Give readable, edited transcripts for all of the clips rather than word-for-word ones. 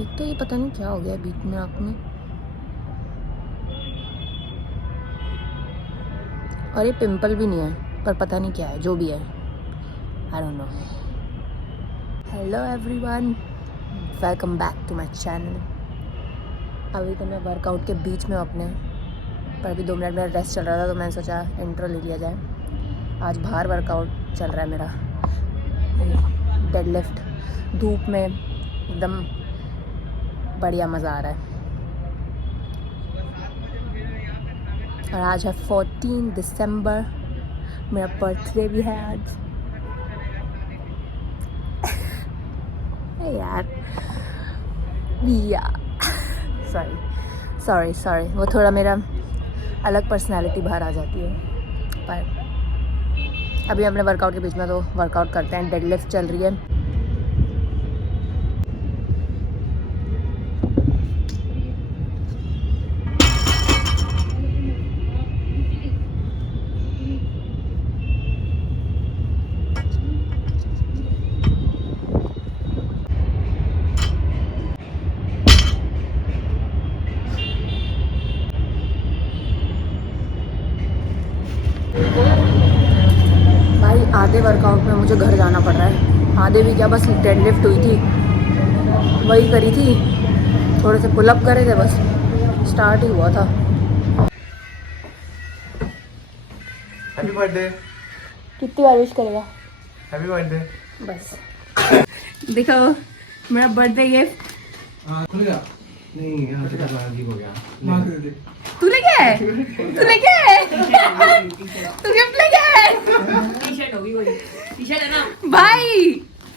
एक तो ये पता नहीं क्या हो गया बीच में आँख में, और ये पिंपल भी नहीं है पर पता नहीं क्या है, जो भी है I don't know. Hello everyone, welcome back to my channel. अभी तो मैं वर्कआउट के बीच में अपने, पर अभी 2 मिनट मेरा रेस्ट चल रहा था तो मैंने सोचा इंट्रो ले लिया जाए। आज बाहर वर्कआउट चल रहा है मेरा, डेडलिफ्ट, धूप में एकदम बढ़िया मज़ा आ रहा है। और आज है 14 दिसंबर, मेरा बर्थडे भी है आज। यार सॉरी वो थोड़ा मेरा अलग पर्सनालिटी बाहर आ जाती है। पर अभी हमने वर्कआउट के बीच में तो वर्कआउट करते हैं, डेडलिफ्ट चल रही है। भाई आधे वर्कआउट में मुझे घर जाना पड़ रहा है। आधे भी क्या, बस डेडलिफ्ट हुई थी, वही करी थी, थोड़े से पुलअप करे थे, बस स्टार्ट ही हुआ था। Happy birthday. कितनी बार विश करेगा? Happy birthday. बस देखो मेरा बर्थडे गिफ्ट। खुल गया? नहीं, यहाँ से अजीब हो गया। तू ले क्या है? तू ले क्या है? तू गिफ्ट ले क्या है? टी-शर्ट होगी कोई। टी-शर्ट है ना? भाई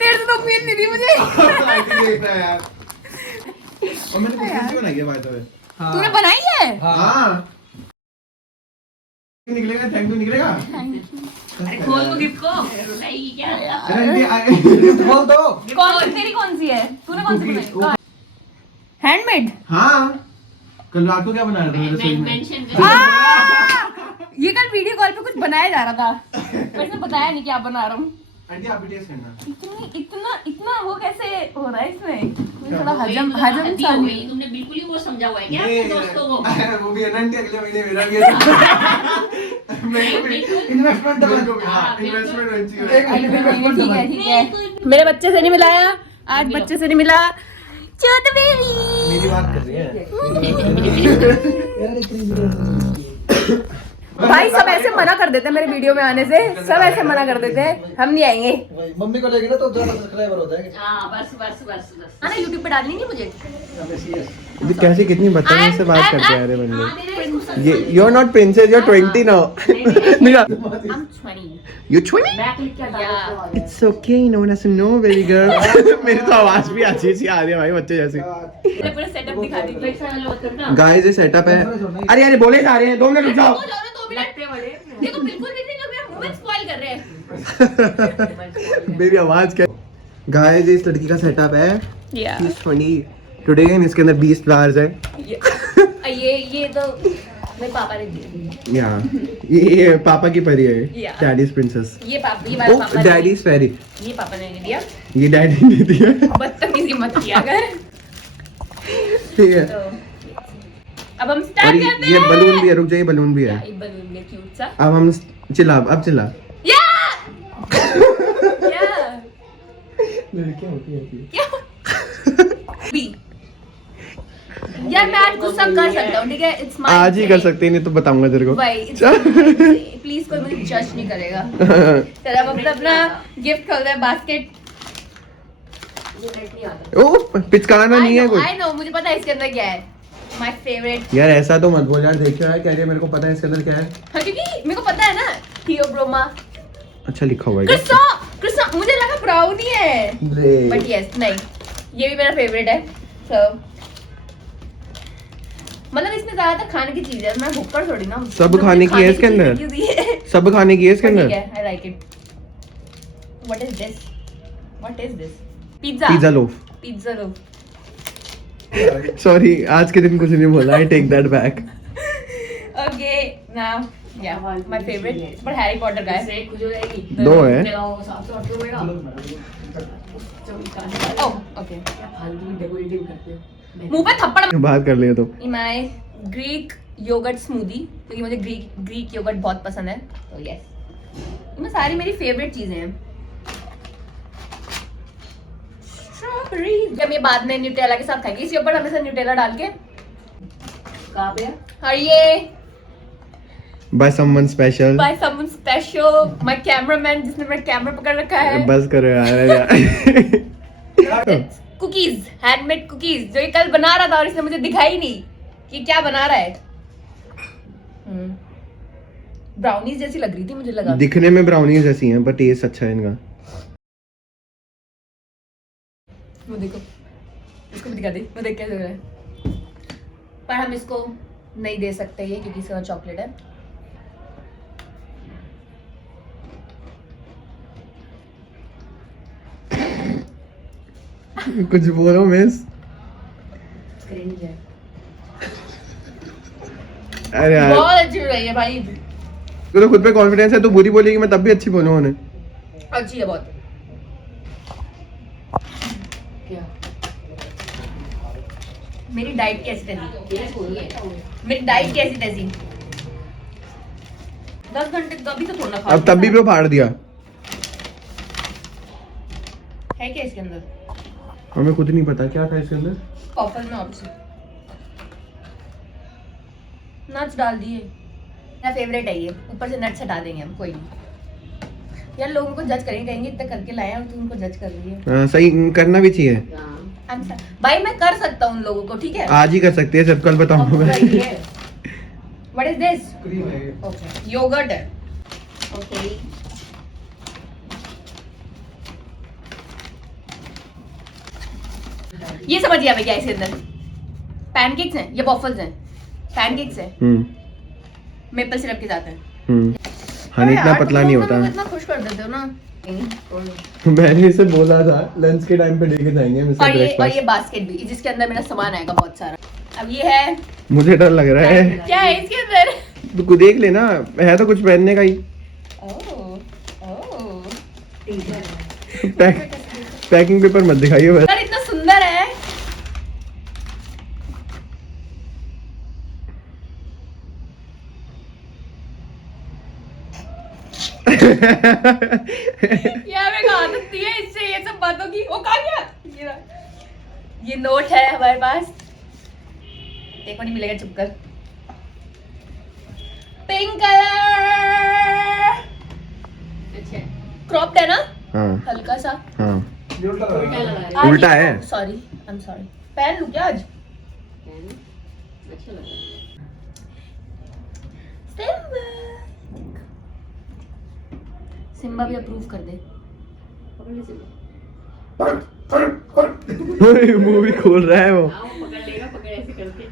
तेरे से तो उम्मीद नहीं थी मुझे। देख रहा है यार। और मैंने कुछ नहीं बनाई है बाय द वे। तूने बनाई है? हाँ। निकलेगा, थैंक यू निकलेगा। अरे खोल तो गिफ्ट को। नहीं क्या यार? अरे खोल दो। तेरी कौन सी है? तूने कौन सी बनाई? हैंडमेड? हाँ। कल रात को क्या बनाया था रसोई में? मेंशन ये कल वीडियो कॉल पे कुछ बनाया जा रहा था, पर इसने बताया नहीं क्या बना रहा हूँ। आंटी आप भी टेस्ट करना। इतना वो कैसे हो रहा है इसमें? थोड़ा हजम हजम सा हो नहीं। गई। तुमने बिल्कुल ही वो समझा हुआ है क्या अपने दोस्तों को? वो भी है ना आंटी, अगले महीने मेरा भी है। मैं भी इन्वेस्टमेंट इन्वेस्टमेंट ठीक है। मेरे बच्चे से नहीं मिलाया आज, बच्चे से नहीं मिला। चोट बेबी मेरी बात कर रही है। भाई सब ऐसे मना कर देते हैं मेरे वीडियो में आने से, सब ऐसे मना कर देते हैं, हम नहीं आएंगे। मम्मी को लेके ना तो ज्यादा सब्सक्राइबर हो जाएंगे। हाँ बस ना यूट्यूब पे डालनी नहीं मुझे। कैसे कितनी बदतमीजी से बात करते हैं अरे बंदे। ये you are not princess, you are 20 now. मेरा I'm 20. You 20? Yeah. It's okay, no one has to know baby girl. मेरी तो आवाज भी अच्छी सी आ रही है भाई, बच्चे जैसी। मेरे पूरा सेटअप दिखा दीजिए। गाइस ये सेटअप है। अरे अरे बोले जा रहे हैं, 2 मिनट रुक जाओ। लगते बड़े देखो, बिल्कुल भी नहीं लग रहा, मुंह में स्पॉइल कर रहे हैं। मेरी आवाज क्या? गाइस इस लड़की का सेटअप है। Yeah. इस फनी टुडे इसके अंदर 20 फ्लावर्स है। ये तो मेरे पापा ने दिए। या ये पापा की परी है। Yeah. Daddies princess. ये वाला पापा ने, डैडीज फेरी। ये पापा ने नहीं दिया। ये डैडी ने दिया। बदतमीजी मत किया कर। ठीक है। तो अब हम और स्टार्ट करते हैं। ये बलून भी है, रुक जाइए, बलून भी है। ये बलून है क्यूट सा। अब हम चिल्ला, अब चिल्ला। या लड़कियां होती हैं। यार मैं आज गुस्सा कर सकता हूँ, ठीक है? इट्स माय आज ही कर सकते हैं, नहीं तो बताऊंगा तेरे को। भाई प्लीज कोई मुझे जज नहीं करेगा। चल अब अपना गिफ्ट खोलते हैं, बास्केट। ओ पिचकाना नहीं है कुछ। आई नो, मुझे पता है इसके अंदर क्या है। My favourite. यार ऐसा तो मत बोल यार, देखियो यार, कह रही है मेरे को पता है इसके अंदर क्या है। हाँ क्योंकि मेरे को पता है ना, थियोब्रोमा। अच्छा लिखा हुआ है क्रिस्टा, मुझे लगा ब्राउनी है, क्या? बट यस नहीं, ये भी मेरा फेवरेट है। सो मतलब इसमें ज्यादातर खाने की चीज है, मैं भुक्कड़ थोड़ी ना। सब खाने की है इसके अंदर? सब खाने की है इसके अंदर? I like it. What is this? What is this? Pizza. Pizza loaf. Sorry, आज के दिन कुछ नहीं बोला। I take that back. Okay now yeah my favourite, पर हैरी पॉटर का है। कुछ हो जाएगी। 2 है। ओह ओके मुंह पे थप्पड़ बात कर लिया तो माय ग्रीक योगर्ट स्मूदी क्योंकि मुझे ग्रीक योगर्ट बहुत पसंद है तो यस इनमें सारी मेरी फेवरेट चीजें हैं स्ट्रॉबेरी जब ये बाद में न्यूटेला के साथ खाएंगे इसके ऊपर हमेशा न्यूटेला डाल के कहाँ पे? और ये by someone special by someone special my cameraman जिसने मेरा कैमरा पकड़ रखा है बस करो यार कुकीज हैंडमेड कुकीज जो ये कल बना रहा था और इसने मुझे दिखाई नहीं कि क्या बना रहा है ब्राउनीज जैसी लग रही थी मुझे लगा दिखने में ब्राउनीज जैसी हैं पर टेस्ट अच्छा है इनका वो देखो इसको भी दिखा दे वो देख कैसे लग रहा है पर हम इसको नहीं दे सकते ये क्योंकि इसका चॉकलेट है कुछ बोलो मिस अरे यार बहुत अच्छी रही है भाई तू तो खुद पे कॉन्फिडेंस है तू बुरी बोलेगी मैं तब भी अच्छी बोलूँ उन्हें अच्छी है बहुत क्या? मेरी डाइट कैसी तैसी मेरी डाइट कैसी तैसी 10 घंटे तो अभी तो थोड़ा खा अब तब भी वो फाड़ दिया है क्या इसके अंदर हमें खुद नहीं पता क्या था इसके अंदर पॉपल में और नट्स डाल दिए मेरा फेवरेट है ये ऊपर से नट्स हटा देंगे हम कोई नहीं यार लोगों को जज करेंगे कहेंगे इतना करके लाए और तू उनको जज कर रही है सही करना भी चाहिए भाई मैं कर सकता हूँ उन लोगों को ठीक है आज ही कर सकते हैं सिर्फ कल बताऊंगा मैं व्हाट इज दिस क्रीम है ये। ओके योगर्ट है ओके ये समझ गया मैं क्या है इसके अंदर पैनकेक्स हैं ये वॉफल्स हैं पैनकेक्स हैं मेपल सिरप के साथ हैं हनी इतना पतला नहीं होता इतना खुश कर देते हो ना मैंने इसे बोला था लंच के टाइम पे लेके जाएंगे मिस्टर और ये ब्रेकफास्ट बास्केट भी जिसके अंदर मेरा सामान आएगा बहुत सारा अब ये है मुझे डर लग रहा है क्या है इसके अंदर तू खुद देख लेना है तो कुछ पहनने का ही पैकिंग पेपर मत दिखाइए बस यार इतना सुंदर है यार मैं कहा सकती है इससे ये सब बातों की वो कहा गया ये नोट है हमारे पास देखो नहीं मिलेगा चुप कर पिंक कलर अच्छा क्रॉप्ड है ना हाँ हल्का सा हाँ ये उल्टा लगा उल्टा है। लगा रहा है। उल्टा है सॉरी आई एम सॉरी पहन लूं क्या आज अच्छा लग रहा है। सिम्बा भी अप्रूव कर दे पकड़ ले चलो। मुंह भी खोल रहा है वो हाँ, वो पकड़ लेगा पकड़ ऐसे करके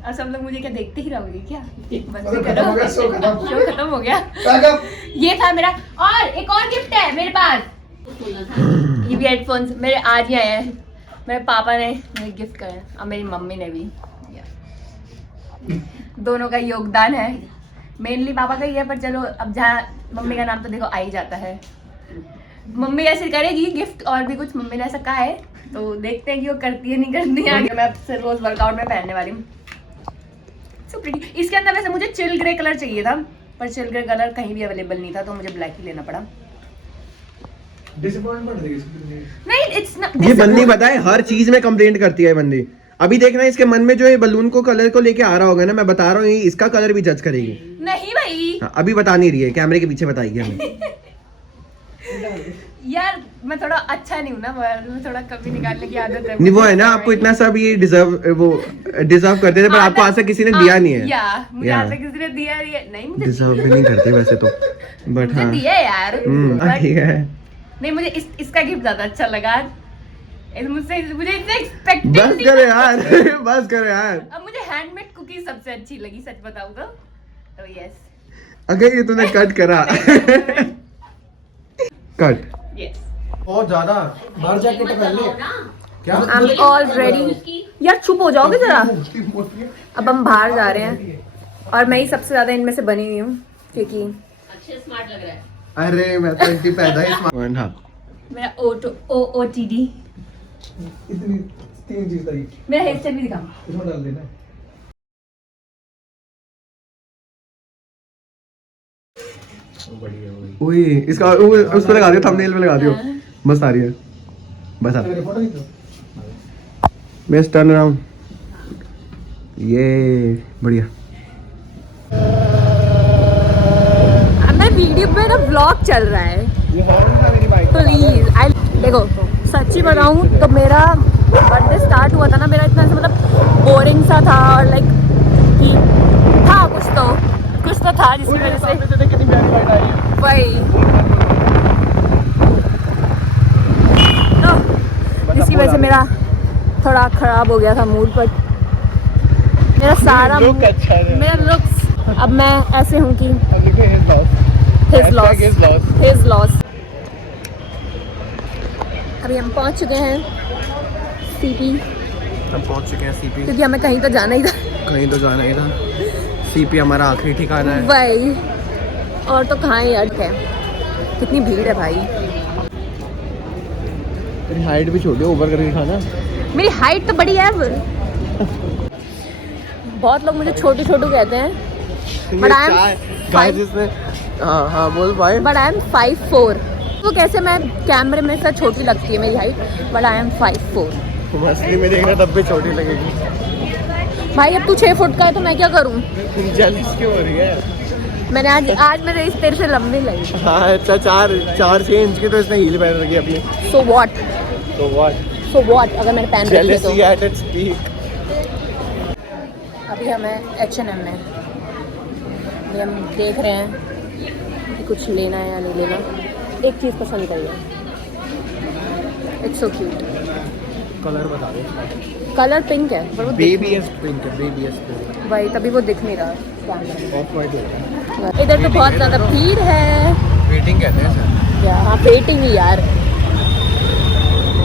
और सब लोग मुझे क्या देखते ही रहोगे क्या बस अरे खत्म हो गया, शो खत्म। शो खत्म हो गया पैकअप। ये था मेरा और एक और गिफ्ट है मेरे पास खोलना था ये भी हेडफोन्स मेरे आज ही आए हैं मेरे पापा ने मुझे गिफ्ट करे और मेरी मम्मी ने भी दोनों का योगदान है मेनली पापा का ही है पर चलो अब जहाँ मम्मी का नाम तो देखो आ ही जाता है मम्मी ऐसे करेगी गिफ्ट और भी कुछ मम्मी ने ऐसा कहा है तो देखते हैं कि वो करती है नहीं करती है आगे मैं अब से रोज वर्कआउट में पहनने वाली हूँ So pretty. इसके अंदर वैसे मुझे चिल ग्रे कलर चाहिए था पर चिल ग्रे कलर कहीं भी अवेलेबल नहीं था तो मुझे ब्लैक ही लेना पड़ा डिसअपॉइंटमेंट देगी इसकी। नहीं इट्स ये बंदी बताए हर चीज में कंप्लेंट करती है ये बंदी अभी देखना इसके मन में जो ये बलून को कलर को लेके आ रहा होगा ना मैं बता रहा हूँ ये इसका कलर भी जज करेगी नहीं भाई हाँ, अभी बता नहीं रही है कैमरे के पीछे बताएगी हमें यार मैं थोड़ा अच्छा नहीं हूँ ना मैं थोड़ा कभी निकालने की आदत है नहीं वो है ना आपको इतना सब ये डिजर्व करते थे पर आपको आज तक किसी ने दिया नहीं है या मुझे या। आज तक किसी ने दिया नहीं है नहीं मुझे डिजर्व भी नहीं करते वैसे तो बट मुझे हाँ दिया है यार But ठीक है नहीं मुझे इसका गिफ्ट ज्यादा अच्छा लगा मुझसे मुझे इतना एक्सपेक्टेड बस करो यार बस करो यार अब मुझे हैंडमेड कुकीज सबसे अच्छी लगी सच बताऊं तो यस अगर ये तूने कट करा कट यस बहुत ज्यादा बाहर जाके तो पहन ले क्या आई एम ऑल रेडी यार चुप हो जाओगे जरा मोटी मोटी अब हम बाहर जा रहे हैं और मैं ही सबसे ज्यादा इनमें से बनी हुई हूँ क्योंकि अच्छे स्मार्ट लग रहा है अरे मैं तो इनकी पैदा ही हाँ मेरा OOTD इतनी 3 चीज तरी मेरा हेयर स्टाइल भी दिखा इसमें डाल देना ओए इसका उस पे लगा दियो, थंबनेल पे लगा दियो, मस्त आ रही है। बस आ मेरे फोटो खींचो मिस टर्न अराउंड, ये बढ़िया। मैं वीडियो पे ना व्लॉग चल रहा है, ये हॉर्न था मेरी बाइक। प्लीज। आई देखो सच्ची बताऊं तो मेरा बर्थडे स्टार्ट हुआ था ना, मेरा इतना मतलब बोरिंग सा था और लाइक था कुछ तो था जिसकी वजह से वही जिसकी वजह से मेरा थोड़ा खराब हो गया था मूड। पर मेरा सारा लुक अच्छा है। मेरा लुक्स अब मैं ऐसे हूँ कि अब देखो his loss। अभी हम पहुँच चुके हैं सीपी, हम पहुंच चुके हैं सीपी, क्योंकि हमें कहीं तो जाना ही था। कहीं तो जाना ही था। सीपी हमारा आखिरी ठिकाना है। भाई और तो कहाँ ही यार है, कितनी भीड़ है भाई। तेरी हाइट भी छोटी है, ऊपर करके खाना। मेरी हाइट तो बड़ी है। बहुत लोग मुझे छोटू कहते हैं, बट आई एम हाँ बोल भाई। But I am 5'4". तो कैसे मैं कैमरे में से छोटी लगती है मेरी हाइट, बट आई एम 5'4". असली में देखना तब भी छोटी लगेगी। भाई अब तू 6 फुट का है तो मैं क्या करूँ। जेलस क्यों हो रही है? मैंने आज मेरे इस तेरे से लंबी लगी। हाँ अच्छा, 4-6 इंच की तो इसने हील पहन रखी है अपनी। सो व्हाट अगर मैंने पहन रखी है तो। Jealousy at its peak। अभी हमें H&M में, अभी हम देख रहे हैं कि कुछ लेना है या नहीं लेना। एक चीज़ पसंद करिए, इट्स सो क्यूट। कलर बता दो। कलर पिंक है पर वो बेबीएस्ट पिंक है, बेबीएस्ट पिंक। वही तभी वो दिख नहीं रहा कैमरा ऑफ वाइट लग रहा है। में। इधर तो बहुत ज़्यादा भीड़ है वेटिंग कहते हैं सर। या हाँ वेटिंग ही यार।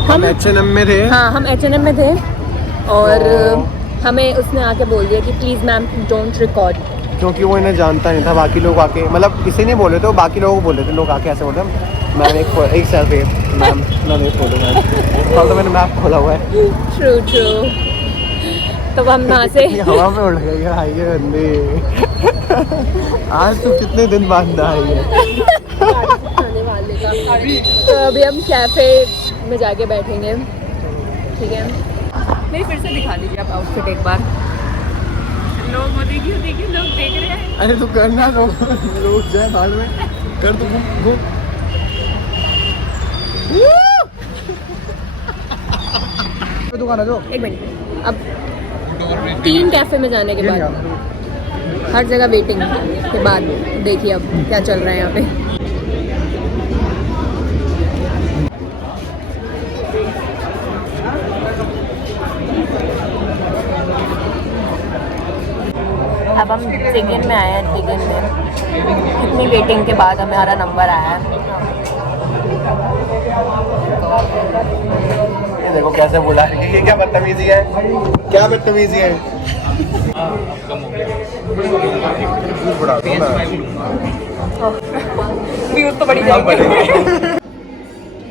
हम H&M में थे। हाँ हम H&M में थे और हमें उसने आके बोल दिया कि प्लीज़ मैम डोंट रिकॉर्ड, क्योंकि वो इन्हें जानता नहीं था। बाकी लोग आके मतलब इसे नहीं बोले थे, वो बाकी लोगों को बोले थे। लोग आके ऐसे बोलते मैम एक सेल्फी मैम ना नहीं फोटो मैम। तो मैंने मैप खोला हुआ है। ट्रू तो हम वहाँ से हवा में उड़ गई है ये बंदी। आज तो कितने दिन बाद ना आई है। खाने वाले का। तो अभी हम कैफे में जाके बैठेंगे, ठीक है। मेरी फिर से दिखा दीजिए आप आउटफिट एक बार। लोग देखिए लोग देख रहे हैं। अरे तू करना तो लोग जाए बाद में कर तू घूम। दुकान जो एक मिनट, अब 3 कैफे में जाने के बाद हर जगह वेटिंग के बाद देखिए अब क्या चल रहा है यहाँ पे। अब हम चिकन में आए हैं। चिकन में कितनी वेटिंग के बाद हमारा नंबर आया है। ये देखो कैसे बुला रही है। ये क्या बदतमीजी है, क्या बदतमीजी है। व्यूज तो बड़ी जाएगी।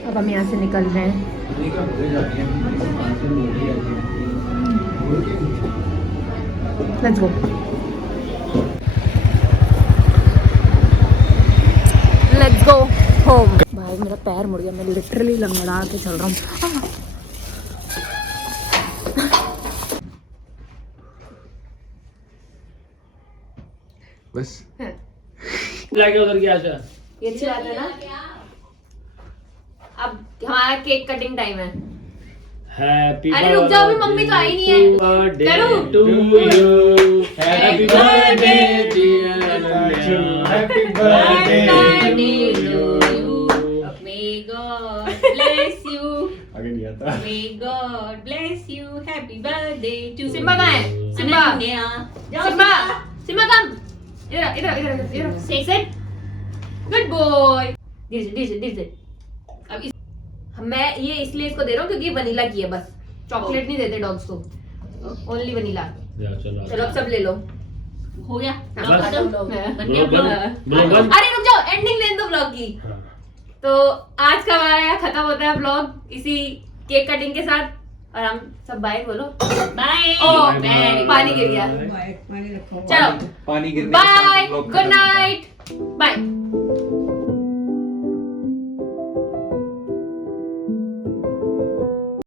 अब हम यहाँ से निकल रहे हैं। Let's go. Let's go home. भाई मेरा पैर मुड़ गया, मैं लिटरली लंगड़ा के चल रहा हूँ। बस जाके उधर की आशा। ये अच्छी बात है ना। अब हमारा केक कटिंग टाइम है। हैप्पी अरे रुक जाओ, अभी मम्मी तो आई नहीं है। करो। To you happy birthday dear Nannu happy birthday to you May God bless you. आगे नहीं आता। May God bless you. Happy birthday to Simba कहाँ है? Simba. Ananya. Simba Simba come. इधर Say sit. Good boy. धीरे से। अब मैं ये इसलिए इसको दे रहा हूँ क्योंकि ये वनीला की है बस। चॉकलेट नहीं देते डॉग्स को, ओनली वनीला। चलो अब सब ले लो। हो गया। बस। खत्म। ब्लॉग बंद। अरे रुक जाओ, एंडिंग लेने दो व्लॉग की। तो आज का हमारा यहाँ खत्म होता है ब्लॉग इसी केक कटिंग के साथ और हम सब बाय बोलो बाय ओ पानी गिर गया चलो पानी गिरने बाय गुड नाइट बाय